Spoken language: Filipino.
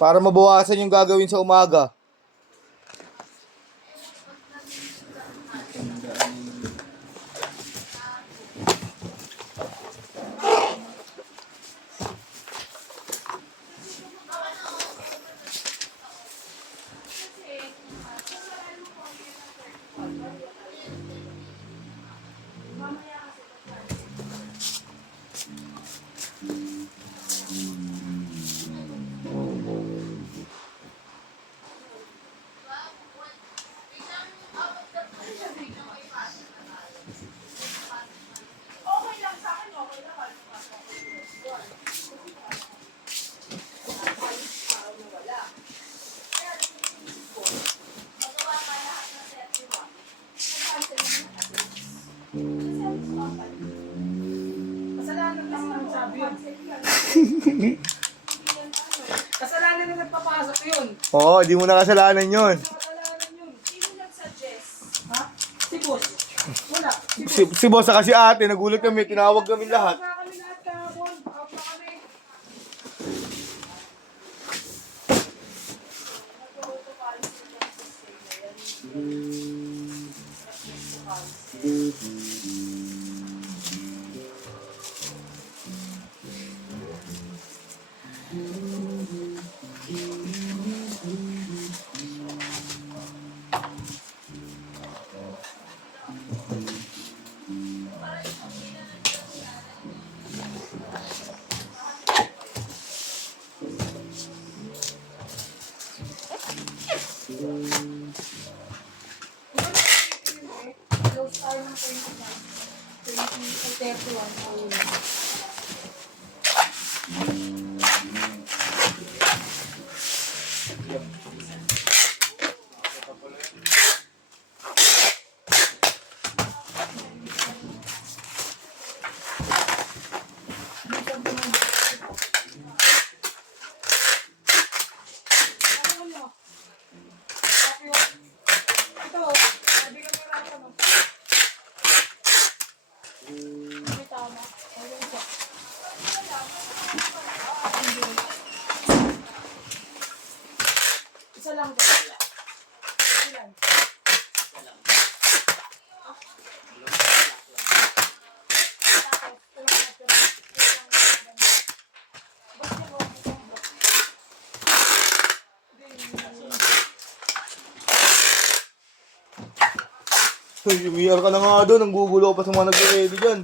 Para mabawasan yung gagawin sa umaga. Kasalanan na nagpapasok yun. Oo, di mo na kasalanan yun. Kasalanan yun. Sino nag-suggest? Ha? Si boss. Wala. Si boss saka si ate, nagulat kami, tinawag kami lahat. Wala kami lahat kahapon. Out na kami. Close tayo ng 31. Isa lang ba? Ilan? Umiyar ka na nga doon, ang gugulo pa sa mga nag-ready dyan.